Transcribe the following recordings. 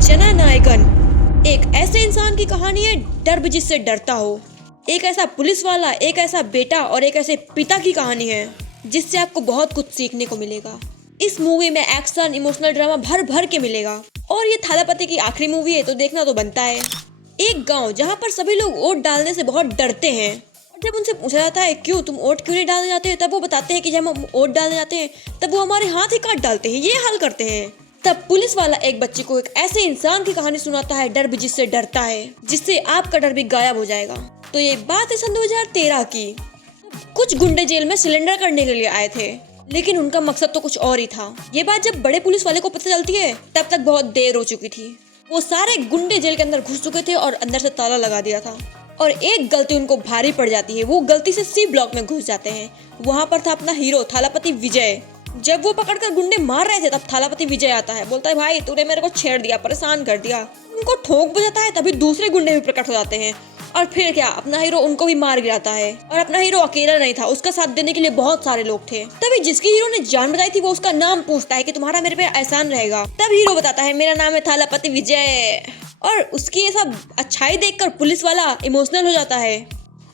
जननायकन एक ऐसे इंसान की कहानी है डर भी जिससे डरता हो। एक ऐसा पुलिस वाला, एक ऐसा बेटा और एक ऐसे पिता की कहानी है जिससे आपको बहुत कुछ सीखने को मिलेगा। इस मूवी में एक्शन, इमोशनल ड्रामा भर भर के मिलेगा और ये थालापति की आखिरी मूवी है तो देखना तो बनता है। एक गांव जहां पर सभी लोग वोट डालने से बहुत डरते हैं और जब उनसे पूछा जाता है क्यों तुम वोट क्यों नहीं डालने जाते हैं, तब वो बताते हैं कि जब हम वोट डालने जाते हैं तब वो हमारे हाथ ही काट डालते हैं, ये हाल करते हैं। तब पुलिस वाला एक बच्चे को एक ऐसे इंसान की कहानी सुनाता है डर भी जिससे डरता है, जिससे आपका डर भी गायब हो जाएगा। तो ये बात है सन 2013 की। कुछ गुंडे जेल में सिलेंडर करने के लिए आए थे, लेकिन उनका मकसद तो कुछ और ही था। ये बात जब बड़े पुलिस वाले को पता चलती है तब तक बहुत देर हो चुकी थी। वो सारे गुंडे जेल के अंदर घुस चुके थे और अंदर से ताला लगा दिया था और एक गलती उनको भारी पड़ जाती है। वो गलती से सी ब्लॉक में घुस जाते हैं। वहाँ पर था अपना हीरो थालापति विजय। जब वो पकड़कर गुंडे मार रहे थे तब थालापति विजय आता है, बोलता है भाई तूने मेरे को छेड़ दिया, परेशान कर दिया। उनको ठोक बजाता है, तभी दूसरे गुंडे भी प्रकट हो जाते हैं और फिर क्या, अपना हीरो उनको भी मार गिराता है। और अपना हीरो अकेला नहीं था, उसका साथ देने के लिए बहुत सारे लोग थे। तभी जिसकी हीरो ने जान बचाई थी वो उसका नाम पूछता है कि तुम्हारा मेरे पे एहसान रहेगा। तब हीरो बताता है मेरा नाम है थालापति विजय। और उसकी ये सब अच्छाई देखकर पुलिस वाला इमोशनल हो जाता है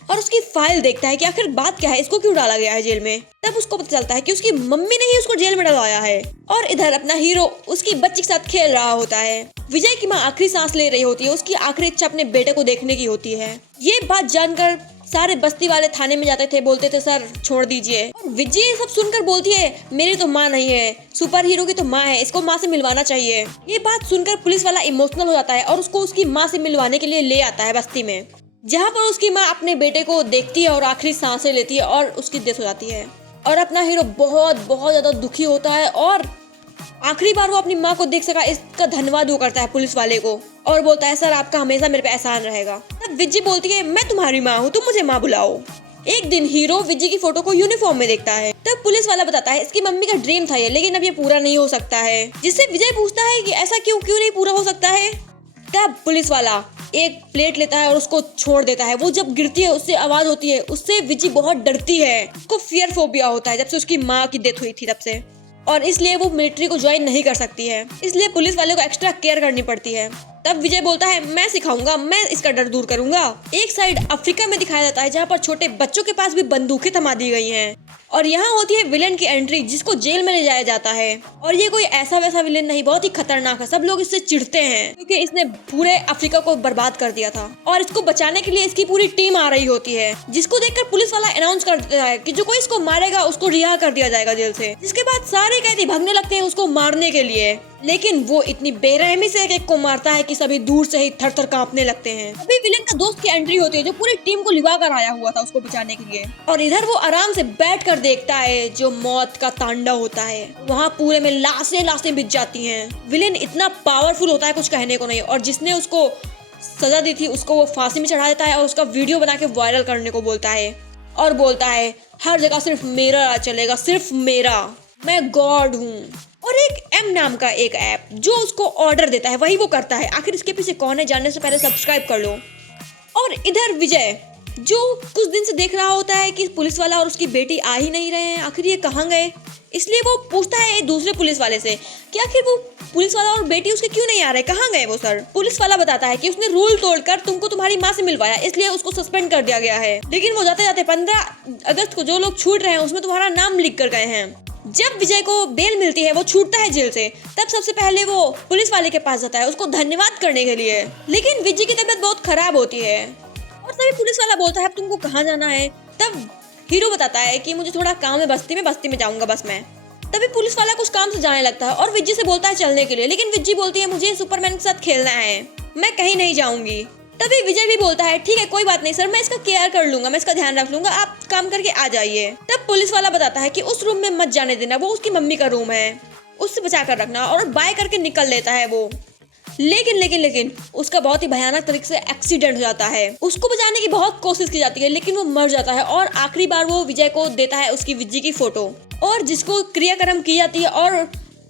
और उसकी फाइल देखता है कि आखिर बात क्या है, इसको क्यों डाला गया है जेल में। तब उसको पता चलता है कि उसकी मम्मी ने ही उसको जेल में डलवाया है और इधर अपना हीरो उसकी बच्ची के साथ खेल रहा होता है। विजय की माँ आखिरी सांस ले रही होती है, उसकी आखिरी इच्छा अपने बेटे को देखने की होती है। ये बात जानकर सारे बस्ती वाले थाने में जाते थे, बोलते थे सर छोड़ दीजिए। और विजय सब सुनकर बोलती है मेरी तो माँ नहीं है, सुपर हीरो की तो माँ है, इसको माँ से मिलवाना चाहिए। ये बात सुनकर पुलिस वाला इमोशनल हो जाता है और उसको उसकी माँ से मिलवाने के लिए ले आता है बस्ती में, जहाँ पर उसकी माँ अपने बेटे को देखती है और आखिरी सांसें लेती है और उसकी डेथ हो जाती है। और अपना हीरो बहुत बहुत ज्यादा दुखी होता है और आखिरी बार वो अपनी माँ को देख सका इसका धन्यवाद वो करता है पुलिस वाले को और बोलता है सर आपका हमेशा मेरे पे एहसान रहेगा। तब विजय बोलती है मैं तुम्हारी माँ हूँ, तुम मुझे माँ बुलाओ। एक दिन हीरो विजय की फोटो को यूनिफॉर्म में देखता है। तब पुलिस वाला बताता है इसकी मम्मी का ड्रीम था ये, लेकिन अब ये पूरा नहीं हो सकता है। जिससे विजय पूछता है कि ऐसा क्यों क्यों नहीं पूरा हो सकता है। तब पुलिस वाला एक प्लेट लेता है और उसको छोड़ देता है। वो जब गिरती है उससे आवाज होती है, उससे विजी बहुत डरती है। उसको फियर फोबिया होता है जब से उसकी माँ की डेथ हुई थी तब से, और इसलिए वो मिलिट्री को ज्वाइन नहीं कर सकती है। इसलिए पुलिस वाले को एक्स्ट्रा केयर करनी पड़ती है। तब विजय बोलता है मैं सिखाऊंगा, मैं इसका डर दूर करूंगा। एक साइड अफ्रीका में दिखाया जाता है जहाँ पर छोटे बच्चों के पास भी बंदूकें थमा दी गई हैं और यहाँ होती है विलेन की एंट्री जिसको जेल में ले जाया जाता है। और ये कोई ऐसा वैसा विलेन नहीं, बहुत ही खतरनाक है। सब लोग इससे चिढ़ते हैं क्योंकि इसने पूरे अफ्रीका को बर्बाद कर दिया था और इसको बचाने के लिए इसकी पूरी टीम आ रही होती है, जिसको देखकर पुलिस वाला अनाउंस कर देता है कि जो कोई इसको मारेगा उसको रिहा कर दिया जाएगा जेल से। जिसके बाद सारे कैदी भागने लगते हैं उसको मारने के लिए, लेकिन वो इतनी बेरहमी से एक को मारता है कि सभी दूर से ही थर थर कांपने लगते हैं। अभी विलेन का दोस्त की एंट्री होती है जो पूरी टीम को लिवा कर आया हुआ था उसको बचाने के लिए, और इधर वो आराम से बैठकर देखता है जो मौत का तांडव होता है। वहाँ पूरे में लाशें लाशें बिछ जाती हैं। विलेन इतना पावरफुल होता है कुछ कहने को नहीं, और जिसने उसको सजा दी थी उसको वो फांसी में चढ़ा देता है और उसका वीडियो बना के वायरल करने को बोलता है और बोलता है हर जगह सिर्फ मेरा राज चलेगा, सिर्फ मेरा, मैं गॉड हूँ। और एक एम नाम का एक ऐप जो उसको ऑर्डर देता है वही वो करता है। आखिर इसके पीछे कौन है, जानने से पहले सब्सक्राइब कर लो। और इधर विजय जो कुछ दिन से देख रहा होता है कि पुलिस वाला और उसकी बेटी आ ही नहीं रहे हैं, आखिर ये कहाँ गए। इसलिए वो पूछता है दूसरे पुलिस वाले से कि आखिर वो पुलिस वाला और बेटी उसके क्यों नहीं आ रहे, कहाँ गए वो सर। पुलिस वाला बताता है कि उसने रूल तोड़कर तुमको तुम्हारी माँ से मिलवाया, इसलिए उसको सस्पेंड कर दिया गया है। लेकिन वो जाते जाते 15 अगस्त को जो लोग छूट रहे हैं उसमें तुम्हारा नाम लिख कर गए हैं। जब विजय को बेल मिलती है, वो छूटता है जेल से, तब सबसे पहले वो पुलिस वाले के पास जाता है उसको धन्यवाद करने के लिए। लेकिन विजय की तबीयत बहुत खराब होती है और तभी पुलिस वाला बोलता है अब तुमको कहाँ जाना है। तब हीरो बताता है कि मुझे थोड़ा काम है बस्ती में जाऊंगा बस मैं। तभी पुलिस वाला कुछ काम से जाने लगता है और विजय से बोलता है चलने के लिए, लेकिन विजय बोलती है मुझे सुपरमैन के साथ खेलना है, मैं कहीं नहीं जाऊंगी। तभी विजय भी बोलता है ठीक है कोई बात नहीं सर, मैं इसका केयर कर लूंगा, मैं इसका ध्यान रख लूंगा, आप काम करके आ जाइए। तब पुलिस वाला बताता है कि उस रूम में मत जाने देना, वो उसकी मम्मी का रूम है, उससे बचा कर रखना, और बाय करके निकल लेता है वो। लेकिन उसका बहुत ही भयानक तरीके से एक्सीडेंट हो जाता है। उसको बचाने की बहुत कोशिश की जाती है लेकिन वो मर जाता है और आखिरी बार वो विजय को देता है उसकी विजय की फोटो और जिसको क्रियाक्रम की जाती है और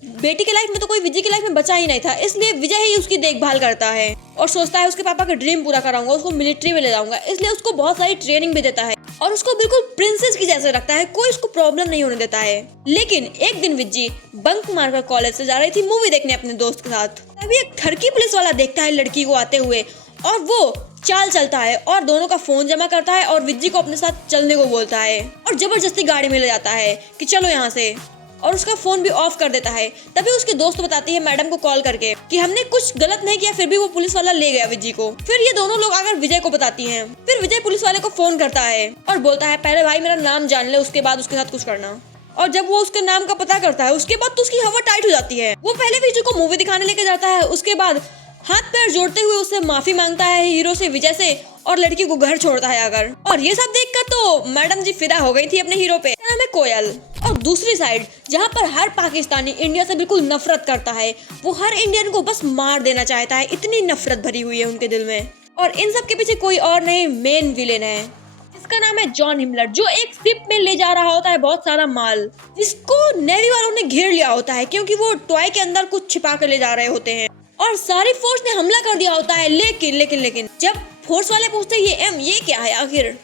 बेटी के लाइफ में तो कोई विजय की लाइफ में बचा ही नहीं था, इसलिए विजय ही उसकी देखभाल करता है और सोचता है उसके पापा का ड्रीम पूरा कराऊंगा, उसको मिलिट्री में ले जाऊंगा। इसलिए उसको बहुत सारी ट्रेनिंग भी देता है और उसको बिल्कुल प्रिंसेस की जैसे रखता है, कोई उसको प्रॉब्लम नहीं होने देता है। लेकिन एक दिन विज्जी बंक मारकर कॉलेज से जा रही थी मूवी देखने अपने दोस्त के साथ, तभी एक ठरकी पुलिस वाला देखता है लड़की को आते हुए और वो चाल चलता है और दोनों का फोन जमा करता है और विज्जी को अपने साथ चलने को बोलता है और जबरदस्ती गाड़ी में ले जाता है कि चलो यहाँ से, और उसका फोन भी ऑफ कर देता है। तभी उसके दोस्त बताती है मैडम को कॉल करके कि हमने कुछ गलत नहीं किया, फिर भी वो पुलिस वाला ले गया विज्जी को। फिर ये दोनों लोग आकर विजय को बताती हैं। फिर विजय पुलिस वाले को फोन करता है और बोलता है पहले भाई मेरा नाम जान ले, उसके बाद उसके साथ कुछ करना। और जब वो उसके नाम का पता करता है उसके बाद तो उसकी हवा टाइट हो जाती है। वो पहले विजय को मूवी दिखाने लेके जाता है, उसके बाद हाथ पैर जोड़ते हुए उससे माफी मांगता है हीरो से, विजय से, और लड़की को घर छोड़ता है आकर। और ये सब देखकर तो मैडम जी फिदा हो गई थी अपने हीरो पे, नाम है कोयल। और दूसरी साइड जहाँ पर हर पाकिस्तानी इंडिया से बिल्कुल नफरत करता है, वो हर इंडियन को बस मार देना चाहता है, इतनी नफरत भरी हुई है उनके दिल में। और इन सब के पीछे कोई और नहीं, मेन विलेन है जिसका नाम है जॉन हिमलर, जो एक शिप में ले जा रहा होता है बहुत सारा माल, जिसको नेवी वालों ने घेर लिया होता है क्योंकि वो टॉय के अंदर कुछ छिपा कर ले जा रहे होते हैं और सारी फोर्स ने हमला कर दिया होता है। लेकिन जब फोर्स वाले पूछते हैं ये क्या है आखिर,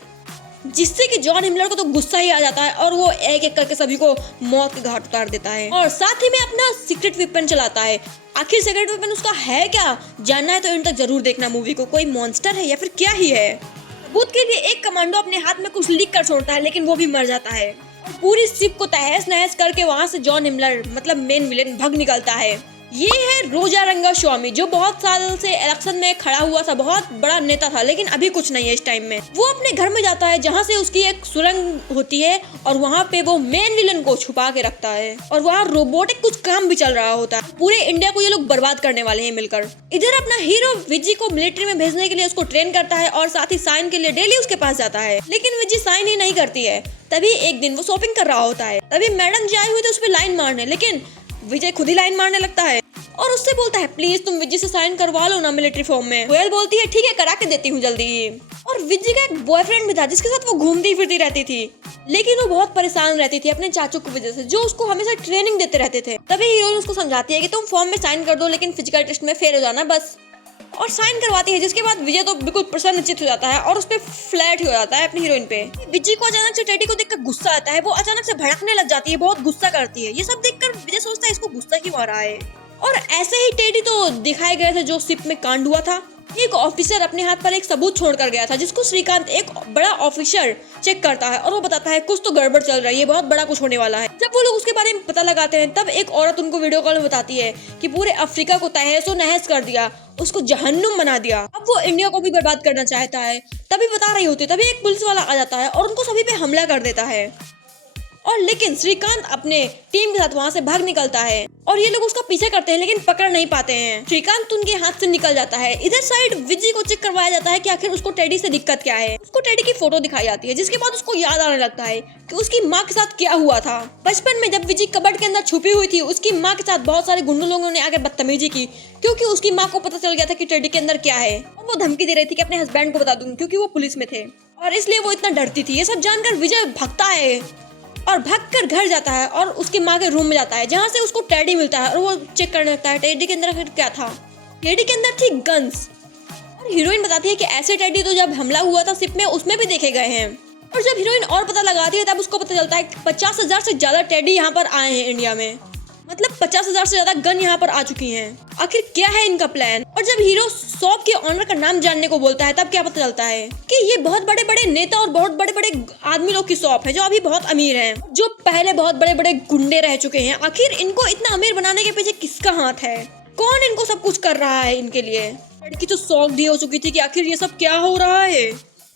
जिससे कि जॉन हिमलर को तो गुस्सा ही आ जाता है और वो एक एक करके सभी को मौत के घाट उतार देता है और साथ ही में अपना सीक्रेट वेपन चलाता है। आखिर सीक्रेट वेपन उसका है क्या, जानना है तो इन तक जरूर देखना मूवी को। कोई मॉन्स्टर है या फिर क्या ही है। सबूत के लिए एक कमांडो अपने हाथ में कुछ लिख कर छोड़ता है, लेकिन वो भी मर जाता है। पूरी शिप को तहस नहस करके वहाँ से जॉन हिमलर मतलब मेन विलेन भाग निकलता है। ये है रोजा रंगास्वामी, जो बहुत साल से इलेक्शन में खड़ा हुआ था, बहुत बड़ा नेता था, लेकिन अभी कुछ नहीं है इस टाइम में। वो अपने घर में जाता है जहाँ से उसकी एक सुरंग होती है और वहाँ पे वो मेन विलन को छुपा के रखता है और वहाँ रोबोटिक कुछ काम भी चल रहा होता है। पूरे इंडिया को ये लोग बर्बाद करने वाले हैं मिलकर। इधर अपना हीरो विज्जी को मिलिट्री में भेजने के लिए उसको ट्रेन करता है और साथ ही साइन के लिए डेली उसके पास जाता है, लेकिन विज्जी साइन ही नहीं करती है। तभी एक दिन वो शॉपिंग कर रहा होता है, तभी मैडम जी आई हुई थी उस पर लाइन मारने, लेकिन विजय खुद ही लाइन मारने लगता है और उससे बोलता है प्लीज तुम विज्जी से साइन करवा लो ना मिलिट्री फॉर्म में। कोयल बोलती है ठीक है करा के देती हूँ जल्दी ही। और विज्जी का एक बॉयफ्रेंड भी था जिसके साथ वो घूमती फिरती रहती थी, लेकिन वो बहुत परेशान रहती थी अपने चाचू की वजह से, जो उसको हमेशा ट्रेनिंग देते रहते थे। तभी हीरोइन उसको समझाती है कि तुम फॉर्म में साइन कर दो लेकिन फिजिकल टेस्ट में फेल हो जाना बस, और साइन करवाती है। जिसके बाद विजय तो बिल्कुल प्रसन्नचित्त हो जाता है और उस पे फ्लैट हो जाता है अपनी हीरोइन पे। विजय को अचानक से टेडी को देखकर गुस्सा आता है, वो अचानक से भड़कने लग जाती है, बहुत गुस्सा करती है। ये सब देखकर विजय सोचता है इसको गुस्सा क्यों आ रहा है। और ऐसे ही टेडी तो दिखाए गए थे जो शिप में कांड हुआ था। एक ऑफिसर अपने हाथ पर एक सबूत छोड़ कर गया था जिसको श्रीकांत एक बड़ा ऑफिसर चेक करता है और वो बताता है कुछ तो गड़बड़ चल रही है, बहुत बड़ा कुछ होने वाला है। जब वो लोग उसके बारे में पता लगाते हैं तब एक औरत उनको वीडियो कॉल में बताती है कि पूरे अफ्रीका को तहस नहस कर दिया, उसको जहन्नुम बना दिया, अब वो इंडिया को भी बर्बाद करना चाहता है। तभी बता रही होती, तभी एक पुलिस वाला आ जाता है और उनको सभी पे हमला कर देता है। और लेकिन श्रीकांत अपने टीम के साथ वहाँ से भाग निकलता है और ये लोग उसका पीछे करते हैं लेकिन पकड़ नहीं पाते हैं। श्रीकांत उनके हाथ से निकल जाता है। इधर साइड विज्जी को चेक करवाया जाता है कि आखिर उसको टेडी से दिक्कत क्या है। उसको टेडी की फोटो दिखाई जाती है, जिसके बाद उसको याद आने लगता है कि उसकी माँ के साथ क्या हुआ था। बचपन में जब विज्जी कबर्ड के अंदर छुपी हुई थी, उसकी माँ के साथ बहुत सारे गुंडों लोगों ने आकर बदतमीजी की क्योंकि उसकी माँ को पता चल गया था कि टेडी के अंदर क्या है और वो धमकी दे रही थी कि अपने हस्बैंड को बता दूंगी क्योंकि वो पुलिस में थे और इसलिए वो इतना डरती थी। ये सब जानकर विजय भागता है और भागकर घर जाता है और उसकी माँ के रूम में जाता है जहाँ से उसको टेडी मिलता है और वो चेक करने लगता है टेडी के अंदर क्या था। टेडी के अंदर थी गन्स और हीरोइन बताती है कि ऐसे टेडी तो जब हमला हुआ था शिप में उसमें भी देखे गए हैं। और जब हीरोइन और पता लगाती है तब उसको पता चलता है 50,000 से ज्यादा टेडी यहाँ पर आए हैं इंडिया में, मतलब 50,000 से ज्यादा गन यहाँ पर आ चुकी हैं। आखिर क्या है इनका प्लान। और जब हीरो शॉप के ऑनर का नाम जानने को बोलता है तब क्या पता चलता है कि ये बहुत बड़े बड़े नेता और बहुत बड़े बड़े आदमी लोग की शॉप है जो अभी बहुत अमीर हैं, जो पहले बहुत बड़े बड़े गुंडे रह चुके हैं। आखिर इनको इतना अमीर बनाने के पीछे किसका हाथ है, कौन इनको सब कुछ कर रहा है इनके लिए। लड़की तो शौक दी हो चुकी थी कि आखिर ये सब क्या हो रहा है।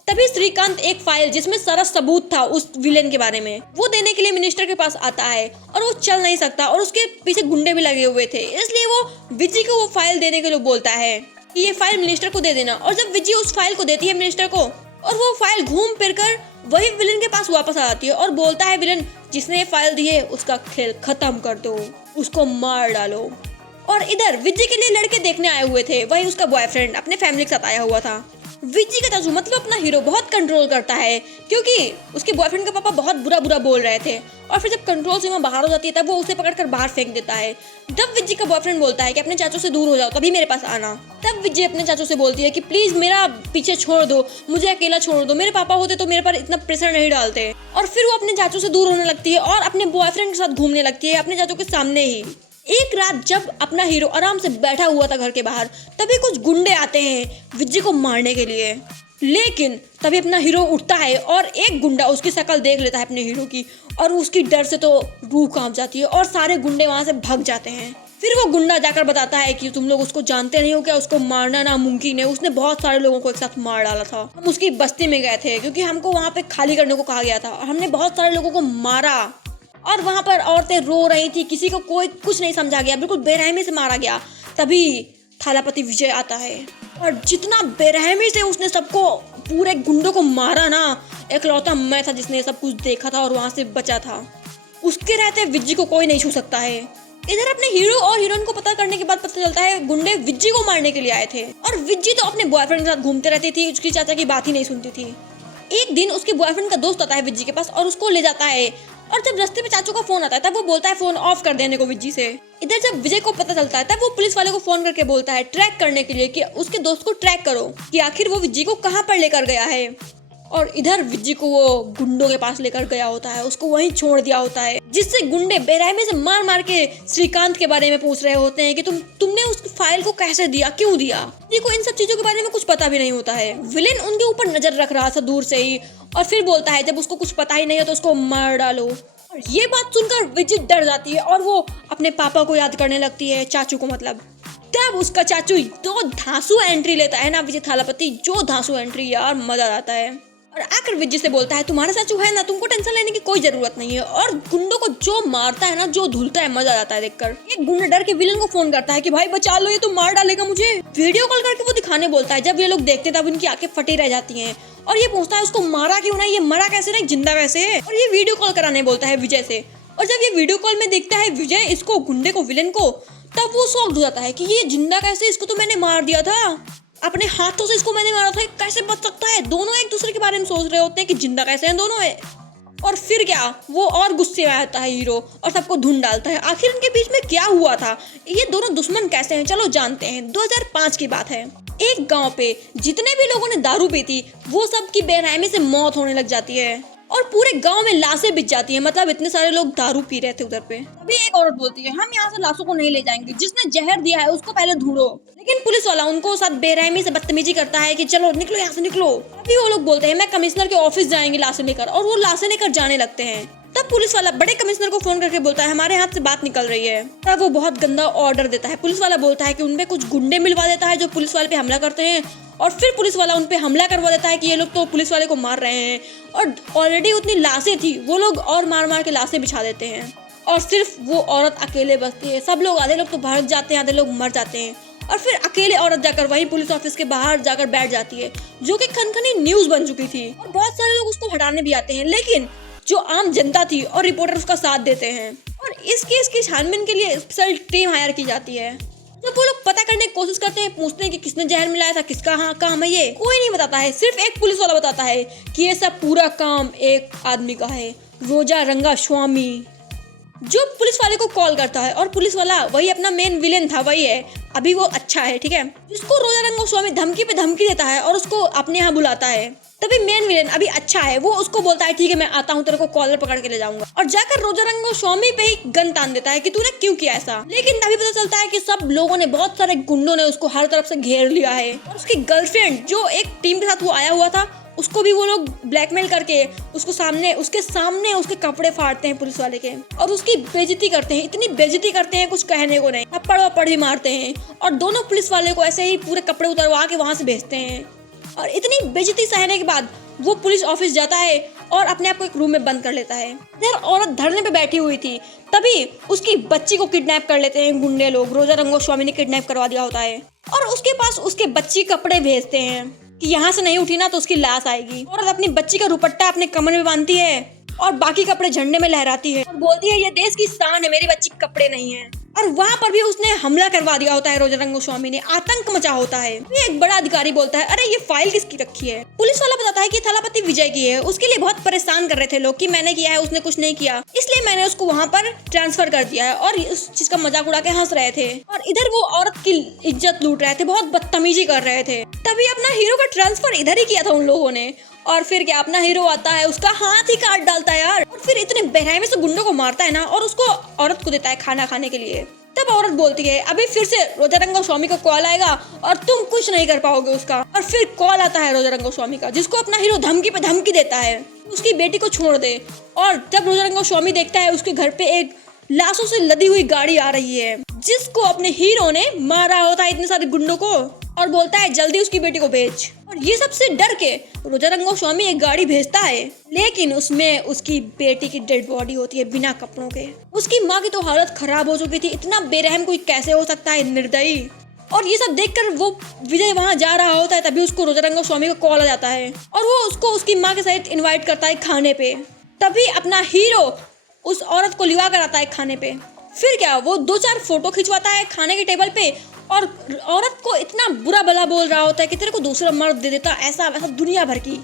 तभी श्रीकांत एक फाइल जिसमें सारा सबूत था उस विलेन के बारे में वो देने के लिए मिनिस्टर के पास आता है और वो चल नहीं सकता और उसके पीछे गुंडे भी लगे हुए थे, इसलिए वो विज्जी को वो फाइल देने के लिए बोलता है कि ये फाइल मिनिस्टर को दे देना। और जब विज्जी उस फाइल को देती है मिनिस्टर को और वो फाइल घूम फिर कर वही विलेन के पास वापस आ जाती है और बोलता है विलेन जिसने ये फाइल दी है उसका खेल खत्म कर दो, उसको मार डालो। और इधर विज्जी के लिए लड़के देखने आए हुए थे, वही उसका बॉयफ्रेंड अपने फैमिली के साथ आया हुआ था। विज्जी का चाचू मतलब अपना हीरो बहुत कंट्रोल करता है क्योंकि उसके बॉयफ्रेंड का पापा बहुत बुरा बुरा बोल रहे थे और फिर जब कंट्रोल सीमा बाहर हो जाती है तब वो उसे पकड़कर बाहर फेंक देता है। तब विज्जी का बॉयफ्रेंड बोलता है कि अपने चाचू से दूर हो जाओ, तभी मेरे पास आना। तब विज्जी अपने चाचू से बोलती है कि प्लीज मेरा पीछे छोड़ दो, मुझे अकेला छोड़ दो, मेरे पापा होते तो मेरे पर इतना प्रेशर नहीं डालते। और फिर वो अपने चाचू से दूर होने लगती है और अपने बॉयफ्रेंड के साथ घूमने लगती है अपने चाचू के सामने ही। एक रात जब अपना हीरो आराम से बैठा हुआ था घर के बाहर, तभी कुछ गुंडे आते हैं विज्जी को मारने के लिए। लेकिन तभी अपना हीरो उठता है और एक गुंडा उसकी शक्ल देख लेता है अपने हीरो की और उसकी डर से तो रूह कांप जाती है और सारे गुंडे वहां से भाग जाते हैं। फिर वो गुंडा जाकर बताता है कि तुम लोग उसको जानते नहीं हो क्या, उसको मारना नामुमकिन है, उसने बहुत सारे लोगों को एक साथ मार डाला था। हम उसकी बस्ती में गए थे क्योंकि हमको वहाँ पे खाली करने को कहा गया था और हमने बहुत सारे लोगों को मारा और वहाँ पर औरतें रो रही थी, किसी को कोई कुछ नहीं समझा गया, बिल्कुल बेरहमी से मारा गया। तभी थालापति विजय आता है और जितना बेरहमी से उसने सबको पूरे गुंडों को मारा ना, एकलौता मैं था जिसने सब कुछ देखा था और वहाँ से बचा था। उसके रहते विज्जी को कोई नहीं छू सकता है। इधर अपने हीरो और हीरोइन को पता करने के बाद पता चलता है गुंडे विज्जी को मारने के लिए आए थे और विज्जी तो अपने बॉयफ्रेंड के साथ घूमते रहती थी, उसकी चाचा की बात ही नहीं सुनती थी। एक दिन उसके बॉयफ्रेंड का दोस्त आता है विज्जी के पास और उसको ले जाता है और जब रास्ते में चाचू का फोन आता है तब वो बोलता है फोन ऑफ कर देने को विज्जी से। इधर जब विजय को पता चलता है तब वो पुलिस वाले को फोन करके बोलता है ट्रैक करने के लिए कि उसके दोस्त को ट्रैक करो कि आखिर वो विज्जी को कहाँ पर लेकर गया है। और इधर विज्जी को वो गुंडों के पास लेकर गया होता है, उसको वहीं छोड़ दिया होता है, जिससे गुंडे बेरहमी से मार मार के श्रीकांत के बारे में पूछ रहे होते हैं कि तुमने उस फाइल को कैसे दिया, क्यों दिया। देखो इन सब चीजों के बारे में कुछ पता भी नहीं होता है। विलेन उनके ऊपर नजर रख रहा था दूर से ही और फिर बोलता है जब उसको कुछ पता ही नहीं है तो उसको मार डालो। और ये बात सुनकर विज्जी डर जाती है और वो अपने पापा को याद करने लगती है, चाचू को मतलब। तब उसका चाचू तो धांसू एंट्री लेता है ना विजय थालापति, जो धांसू एंट्री यार मजा आता है। और आकर विज्जी से बोलता है तुम्हारा चाचू है ना, तुमको टेंशन लेने की कोई जरूरत नहीं है। और गुंडों को जो मारता है ना, जो धुलता है, मजा आता है देखकर। एक गुंडा डर के विलन को फोन करता है कि भाई बचा लो, ये तो मार डालेगा मुझे। वीडियो कॉल करके वो दिखाने बोलता है। जब ये लोग देखते हैं तब इनकी आंखें फटी रह जाती हैं और ये पूछता है उसको मारा क्यों ना, ये मरा कैसे नहीं, जिंदा कैसे है। और ये वीडियो कॉल कराने बोलता है विजय से। और जब ये वीडियो कॉल में देखता है विजय इसको, गुंडे को, विलन को, तब वो शॉक्ड हो जाता है कि ये जिंदा कैसे, इसको तो मैंने मार दिया था, अपने हाथों से इसको मैंने मारा था, कैसे बच सकता है। दोनों एक दूसरे के बारे में सोच रहे होते हैं कि जिंदा कैसे हैं दोनों है। और फिर क्या, वो और गुस्से में आता है हीरो और सबको ढूंढ डालता है। आखिर इनके बीच में क्या हुआ था, ये दोनों दुश्मन कैसे हैं, चलो जानते हैं। 2005 की बात है। एक गांव पे जितने भी लोगों ने दारू पी थी वो सब की बेरहमी से मौत होने लग जाती है और पूरे गांव में लाशें बिछ जाती हैं। मतलब इतने सारे लोग दारू पी रहे थे उधर पे। अभी एक औरत बोलती है हम यहाँ से लाशों को नहीं ले जाएंगे, जिसने जहर दिया है उसको पहले ढूंढो। लेकिन पुलिस वाला उनको साथ बेरहमी से बदतमीजी करता है कि चलो निकलो यहाँ से निकलो। अभी वो लोग बोलते हैं मैं कमिश्नर के ऑफिस जाएंगे लाशें लेकर, और वो लाशें लेकर जाने लगते हैं। तब पुलिस वाला बड़े कमिश्नर को फोन करके बोलता है हमारे हाथ से बात निकल रही है। तब वो बहुत गंदा ऑर्डर देता है। पुलिस वाला बोलता है कि उनपे कुछ गुंडे मिलवा देता है जो पुलिस वाले पे हमला करते हैं और फिर पुलिस वाला उनपे हमला करवा देता है कि ये लोग तो पुलिस वाले को मार रहे हैं। और ऑलरेडी उतनी लाशें थी, वो लोग और मार मार के लाशें बिछा देते हैं और सिर्फ वो औरत अकेले बचती है। सब लोग, आधे लोग तो भाग जाते हैं, आधे लोग मर जाते हैं और फिर अकेले औरत जाकर वहीं पुलिस ऑफिस के बाहर जाकर बैठ जाती है, जो कि खनखनी न्यूज बन चुकी थी। और बहुत सारे लोग उसको हटाने भी आते हैं, लेकिन जो आम जनता थी और रिपोर्टर उसका साथ देते हैं। और इस केस की छानबीन के लिए स्पेशल टीम हायर की जाती है। जब वो लोग पता करने की कोशिश करते हैं, पूछते हैं कि किसने जहर मिलाया था, किसका हाँ काम है, ये कोई नहीं बताता है। सिर्फ एक पुलिस वाला बताता है कि ये सब पूरा काम एक आदमी का है, रोजा रंगास्वामी, जो पुलिस वाले को कॉल करता है। और पुलिस वाला वही अपना मेन विलेन था, वही है। अभी वो अच्छा है, ठीक है, जिसको रोजा रंगास्वामी धमकी पे धमकी देता है और उसको अपने यहाँ बुलाता है। तभी मेन विलेन अभी अच्छा है, वो उसको बोलता है ठीक है मैं आता हूँ, तेरे को कॉलर पकड़ के ले जाऊंगा। और जाकर रोजा रंगास्वामी पे ही गन तान देता है कि तूने क्यों किया ऐसा। लेकिन तभी पता चलता है कि सब लोगों ने, बहुत सारे गुंडों ने उसको हर तरफ से घेर लिया है। और उसकी गर्लफ्रेंड जो एक टीम के साथ वो आया हुआ था, उसको भी वो लोग ब्लैकमेल करके उसके सामने उसके कपड़े फाड़ते हैं पुलिस वाले के और उसकी बेइज्जती करते हैं। इतनी बेइज्जती करते हैं कुछ कहने को नहीं, थप्पड़ वप्पड़ भी मारते हैं और दोनों पुलिस वाले को ऐसे ही पूरे कपड़े उतरवा के वहां से भेजते हैं। और इतनी बेइज्जती सहने के बाद वो पुलिस ऑफिस जाता है और अपने आप को एक रूम में बंद कर लेता है। इधर औरत धरने पे बैठी हुई थी, तभी उसकी बच्ची को किडनैप कर लेते हैं गुंडे लोग। रोजा रंगास्वामी ने किडनैप करवा दिया होता है और उसके पास उसके बच्ची कपड़े भेजते हैं कि यहाँ से नहीं उठी ना तो उसकी लाश आएगी। औरत अपनी बच्ची का दुपट्टा अपने कमर में बांधती है और बाकी कपड़े झंडे में लहराती है और बोलती है ये देश की शान है, मेरी बच्ची के कपड़े नहीं है। और वहाँ पर भी उसने हमला करवा दिया होता है, रोजा रंगस्वामी ने आतंक मचा होता है। एक बड़ा अधिकारी बोलता है अरे ये फाइल किसकी रखी है। पुलिस वाला बताता है कि थलापति विजय की है, उसके लिए बहुत परेशान कर रहे थे लोग कि मैंने किया है, उसने कुछ नहीं किया, इसलिए मैंने उसको वहाँ पर ट्रांसफर कर दिया है। और उस चीज का मजाक उड़ा के हंस रहे थे और इधर वो औरत की इज्जत लूट रहे थे, बहुत बदतमीजी कर रहे थे। तभी अपना हीरो का ट्रांसफर इधर ही किया था उन लोगों ने। और फिर क्या अपना हीरो आता है, उसका हाथ ही काट डालता है यार, और फिर इतने बेरहमी से गुंडों को मारता है ना, और उसको औरत को देता है खाना खाने के लिए। तब औरत बोलती है अभी फिर से रोजा रंगस्वामी का कॉल आएगा और तुम कुछ नहीं कर पाओगे उसका। और फिर कॉल आता है रोजा रंगस्वामी का, जिसको अपना हीरो धमकी पे धमकी देता है उसकी बेटी को छोड़ दे। और जब रोजा रंगस्वामी देखता है उसके घर पे एक लाशों से लदी हुई गाड़ी आ रही है, जिसको अपने हीरो ने मारा होता है इतने सारे गुंडों को, और बोलता है जल्दी उसकी बेटी को भेज। और ये सबसे डर के रोजा रंगस्वामी एक गाड़ी भेजता है, लेकिन उसमें उसकी बेटी की डेड बॉडी होती है बिना कपड़ों के। उसकी माँ की तो हालत खराब हो चुकी थी, इतना बेरहम कोई कैसे हो सकता है, निर्दयी। और ये सब देखकर वो विजय वहाँ जा रहा होता है, तभी उसको रोजा रंगस्वामी का कॉल आ जाता है और वो उसको उसकी माँ के साथ इनवाइट करता है खाने पे। तभी अपना हीरो उस औरत को लिवा कर आता है खाने पे। फिर क्या वो 2-4 फोटो खिंचवाता है खाने के टेबल पे, और औरत को इतना बुरा भला बोल रहा होता है कि तेरे को दूसरा मर्द दे देता, ऐसा वैसा दुनिया भर की।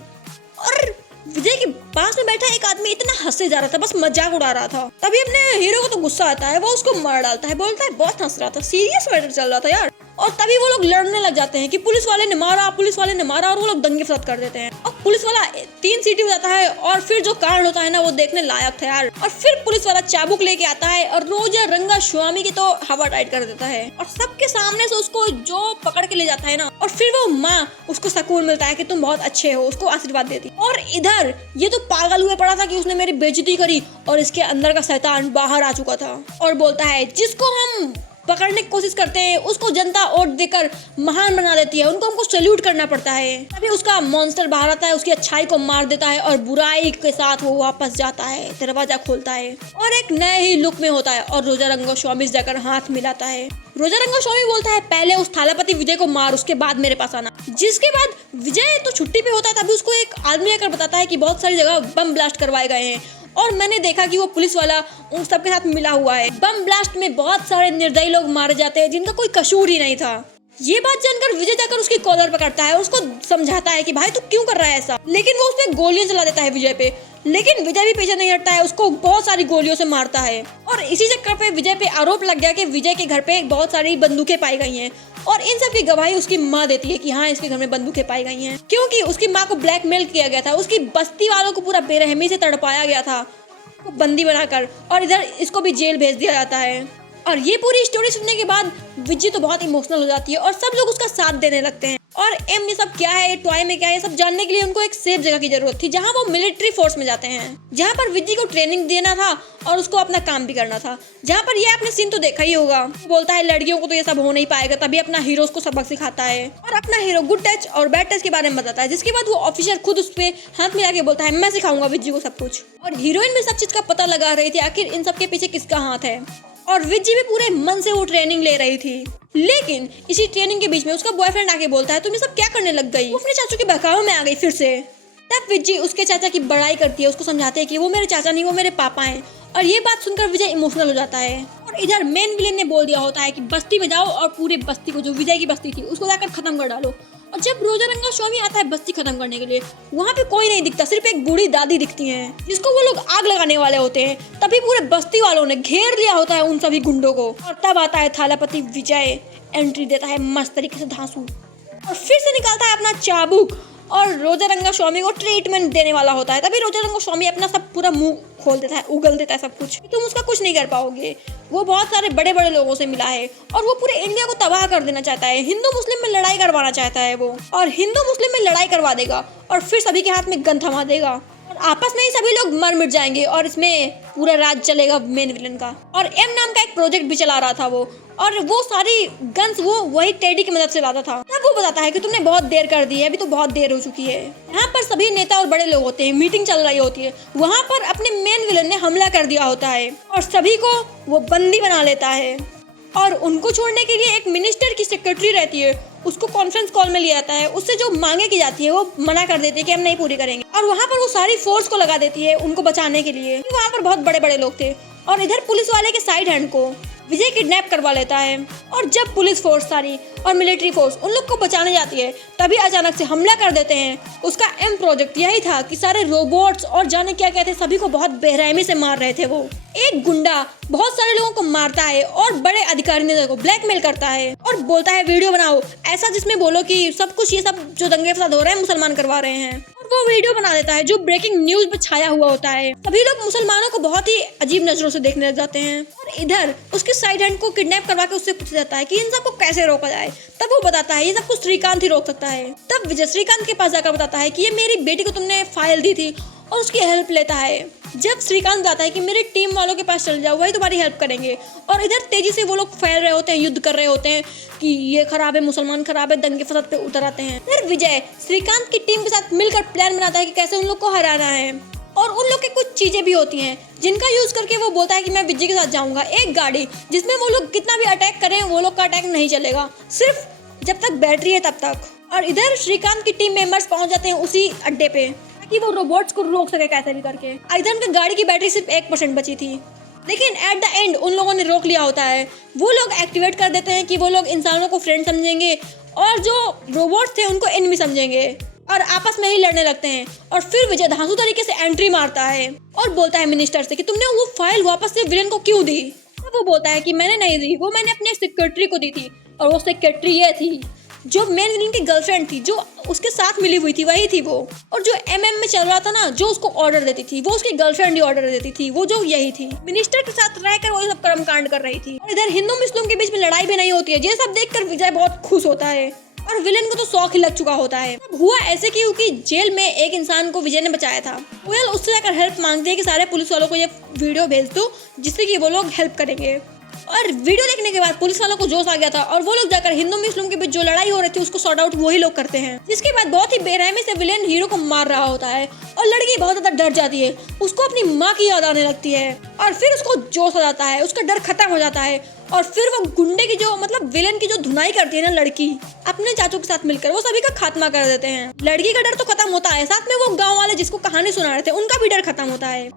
और विजय के पास में बैठा एक आदमी इतना हंसे जा रहा था, बस मजाक उड़ा रहा था। तभी अपने हीरो को तो गुस्सा आता है, वो उसको मार डालता है, बोलता है बहुत हंस रहा था, सीरियस मैटर चल रहा था यार। और तभी वो लोग लड़ने लग जाते हैं कि पुलिस वाले ने मारा, पुलिस वाले ने मारा, और वो लोग दंगे फसाद कर देते हैं। और पुलिस वाला 3 सीटी बजाता है और फिर जो कांड होता है ना वो देखने लायक था यार। और फिर पुलिस वाला चाबुक लेके आता है और रोजा रंगस्वामी की तो हवा टाइट कर देता है, और सबके सामने से उसको जो पकड़ के ले जाता है ना, और फिर वो माँ उसको सुकून मिलता है कि तुम बहुत अच्छे हो, उसको आशीर्वाद देती। और इधर ये तो पागल हुए पड़ा था कि उसने मेरी बेइज्जती करी, और इसके अंदर का शैतान बाहर आ चुका था और बोलता है जिसको हम पकड़ने की कोशिश करते हैं उसको जनता वोट देकर महान बना देती है, उनको हमको सैल्यूट करना पड़ता है। तभी उसका मॉन्स्टर बाहर आता है, उसकी अच्छाई को मार देता है और बुराई के साथ वो वापस जाता है, दरवाजा खोलता है और एक नए ही लुक में होता है और रोजा रंगस्वामी से जाकर हाथ मिलाता है। रोजा रंगस्वामी बोलता है पहले उस थालापति विजय को मार, उसके बाद मेरे पास आना। जिसके बाद विजय तो छुट्टी पे होता है, तभी उसको एक आदमी आकर बताता है कि बहुत सारी जगह बम ब्लास्ट करवाए गए हैं और मैंने देखा कि वो पुलिस वाला उन सबके साथ मिला हुआ है। बम ब्लास्ट में बहुत सारे निर्दयी लोग मारे जाते हैं जिनका कोई कसूर ही नहीं था। ये बात जानकर विजय जाकर उसकी कॉलर पकड़ता है, उसको समझाता है कि भाई तू क्यों कर रहा है ऐसा, लेकिन वो उसपे गोलियां चला देता है विजय पे। लेकिन विजय भी पीछे नहीं हटता है, उसको बहुत सारी गोलियों से मारता है। और इसी चक्कर पे विजय पे आरोप लग गया कि विजय के घर पे बहुत सारी बंदूकें पाई गई हैं, और इन सब की गवाही उसकी माँ देती है कि हाँ इसके घर में बंदूकें पाई गई हैं, क्योंकि उसकी माँ को ब्लैकमेल किया गया था, उसकी बस्ती वालों को पूरा बेरहमी से तड़पाया गया था बंदी बनाकर, और इधर इसको भी जेल भेज दिया जाता है। और ये पूरी स्टोरी सुनने के बाद विजय तो बहुत इमोशनल हो जाती है और सब लोग उसका साथ देने लगते हैं। और एम ये सब क्या है, टॉय में क्या है, ये सब जानने के लिए उनको एक सेफ जगह की जरूरत थी जहाँ वो मिलिट्री फोर्स में जाते हैं, जहाँ पर विजय को ट्रेनिंग देना था और उसको अपना काम भी करना था। जहाँ पर ये आपने सीन तो देखा ही होगा, बोलता है लड़कियों को तो ये सब हो नहीं पाएगा, तभी अपना हीरो उसको सबक सिखाता है और अपना हीरो गुड टच और बैड टच के बारे में बताता है। जिसके बाद वो ऑफिसर खुद उस पर हाथ मिला के बोलता है मैं सिखाऊंगा विजय को सब कुछ। और हीरोइन भी सब चीज का पता लगा रही थी आखिर इन सब के पीछे किसका हाथ है, और विजय भी पूरे मन से वो ट्रेनिंग ले रही थी। लेकिन इसी ट्रेनिंग के बीच में उसका बॉयफ्रेंड आके बोलता है तुम ये सब क्या करने लग गई, वो अपने चाचू के बहकावे में आ गई फिर से। तब विजय उसके चाचा की बड़ाई करती है, उसको समझाते हैं कि वो मेरे चाचा नहीं वो मेरे पापा हैं, और ये बात सुनकर विजय इमोशनल हो जाता है। और इधर मेन विलेन ने बोल दिया होता है कि बस्ती में जाओ और पूरे बस्ती को, जो विजय की बस्ती थी, उसको जाकर खत्म कर डालो। और जब रोजा रंगस्वामी आता है बस्ती खत्म करने के लिए, वहाँ पे कोई नहीं दिखता, सिर्फ एक बूढ़ी दादी दिखती हैं जिसको वो लोग आग लगाने वाले होते हैं। तभी पूरे बस्ती वालों ने घेर लिया होता है उन सभी गुंडों को, और तब आता है थालापति विजय, एंट्री देता है मस्त तरीके से धांसू, और फिर से निकालता है अपना चाबुक और रोजा रंगस्वामी को ट्रीटमेंट देने वाला होता है। तभी रोजा रंगस्वामी अपना सब पूरा मुंह खोल देता है, उगल देता है सब कुछ, तुम उसका कुछ नहीं कर पाओगे। वो बहुत सारे बड़े बड़े लोगों से मिला है और वो पूरे इंडिया को तबाह कर देना चाहता है, हिंदू मुस्लिम में लड़ाई करवाना चाहता है वो, और हिंदू मुस्लिम में लड़ाई करवा देगा और फिर सभी के हाथ में गन थमा देगा और आपस में ही सभी लोग मर मिट जाएंगे, और इसमें पूरा राज चलेगा मेन विलन का। और एम नाम का एक प्रोजेक्ट भी चला रहा था वो, और वो सारी गन्स वो वही टेडी की मदद से लाता था। तब वो बताता है कि तुमने बहुत देर कर दी है, अभी तो बहुत देर हो चुकी है। यहाँ पर सभी नेता और बड़े लोग होते हैं, मीटिंग चल रही होती है, वहाँ पर अपने मेन विलन ने हमला कर दिया होता है और सभी को वो बंदी बना लेता है। और उनको छोड़ने के लिए एक मिनिस्टर की सेक्रेटरी रहती है, उसको कॉन्फ्रेंस कॉल में लिया जाता है। उससे जो मांगे की जाती है वो मना कर देती है कि हम नहीं पूरी करेंगे, और वहाँ पर वो सारी फोर्स को लगा देती है उनको बचाने के लिए। वहाँ पर बहुत बड़े बड़े लोग थे, और इधर पुलिस वाले के साइड हैंड को विजय किडनैप करवा लेता है। और जब पुलिस फोर्स सारी और मिलिट्री फोर्स उन लोग को बचाने जाती है, तभी अचानक से हमला कर देते हैं। उसका एम प्रोजेक्ट यही था कि सारे रोबोट्स और जाने क्या कहते सभी को बहुत बेरहमी से मार रहे थे। वो एक गुंडा बहुत सारे लोगों को मारता है और बड़े अधिकारी को ब्लैकमेल करता है और बोलता है वीडियो बनाओ ऐसा जिसमें बोलो कि सब कुछ ये सब जो दंगे फसाद हो रहे हैं मुसलमान करवा रहे हैं। वो वीडियो बना देता है जो ब्रेकिंग न्यूज पे छाया हुआ होता है। सभी लोग मुसलमानों को बहुत ही अजीब नजरों से देखने लग जाते हैं। और इधर उसके साइड हैंड को किडनैप करवा के उससे पूछा जाता है कि इन सबको कैसे रोका जाए। तब वो बताता है ये सब कुछ श्रीकांत ही रोक सकता है। तब विजय श्रीकांत के पास जाकर बताता है कि ये मेरी बेटी को तुमने फाइल दी थी, और उसकी हेल्प लेता है। जब श्रीकांत बताता है कि मेरी टीम वालों के पास चल जाओ, वही तुम्हारी हेल्प करेंगे। और इधर तेजी से वो लोग फैल रहे होते हैं, युद्ध कर रहे होते हैं कि ये खराब है, मुसलमान खराब है, दंगे फसाद पे उतर आते हैं। फिर विजय श्रीकांत की टीम के साथ मिलकर प्लान बनाता है कि कैसे उन लोग को हराना है। और उन लोग के कुछ चीजें भी होती हैं जिनका यूज करके वो बोलता है कि मैं विजय के साथ जाऊंगा। एक गाड़ी जिसमें वो लोग कितना भी अटैक करें वो लोग का अटैक नहीं चलेगा, सिर्फ जब तक बैटरी है तब तक। और इधर श्रीकांत की टीम मेंबर्स पहुंच जाते हैं उसी अड्डे पे कि वो रोबोट्स को रोक सके कैसे भी करके। इधर उनकी गाड़ी की बैटरी सिर्फ 1% बची थी, लेकिन एट द एंड उन लोगों ने रोक लिया होता है। वो लोग एक्टिवेट कर देते हैं कि वो लोग इंसानों को फ्रेंड समझेंगे और जो रोबोट्स थे उनको एनिमी समझेंगे, और आपस में ही लड़ने लगते हैं। और फिर विजय धांसू तरीके से एंट्री मारता है और बोलता है मिनिस्टर से कि तुमने वो फाइल वापस से विलेन को क्यों दी। तब वो बोलता है कि मैंने नहीं दी, वो मैंने अपने सेक्रेटरी को दी थी, और वो सेक्रेटरी ये थी जो मेन विलेन की गर्लफ्रेंड थी, जो उसके साथ मिली हुई थी, वही थी वो। और जो एमएम में चल रहा था ना, जो उसको ऑर्डर देती थी, वो उसकी गर्लफ्रेंड ही ऑर्डर देती थी, वो जो यही थी। मिनिस्टर के साथ रहकर वो सब कर्म कांड कर रही थी। और इधर हिंदू मुस्लिम के बीच में लड़ाई भी नहीं होती है। ये सब देखकर विजय बहुत खुश होता है, और विलेन को तो शौक ही लग चुका होता है। हुआ ऐसे क्योंकि जेल में एक इंसान को विजय ने बचाया था। कोयल उससे जाकर हेल्प मांगती है कि सारे पुलिस वालों को ये वीडियो भेज दो जिससे कि वो लोग हेल्प करेंगे। और वीडियो देखने के बाद पुलिस वालों को जोश आ गया था, और वो लोग जाकर हिंदू मुस्लिम के बीच जो लड़ाई हो रही थी उसको सॉर्ट आउट वही लोग करते हैं। जिसके बाद बहुत ही बेरहमी से विलेन हीरो को मार रहा होता है, और लड़की बहुत ज्यादा डर जाती है। उसको अपनी माँ की याद आने लगती है, और फिर उसको जोश आ जाता है, उसका डर खत्म हो जाता है। और फिर वो गुंडे की जो मतलब विलेन की जो धुनाई करती है ना लड़की, अपने चाचू के साथ मिलकर वो सभी का खात्मा कर देते हैं। लड़की का डर तो खत्म होता है, साथ में वो गाँव वाले जिसको कहानी सुना रहे थे उनका भी डर खत्म होता है।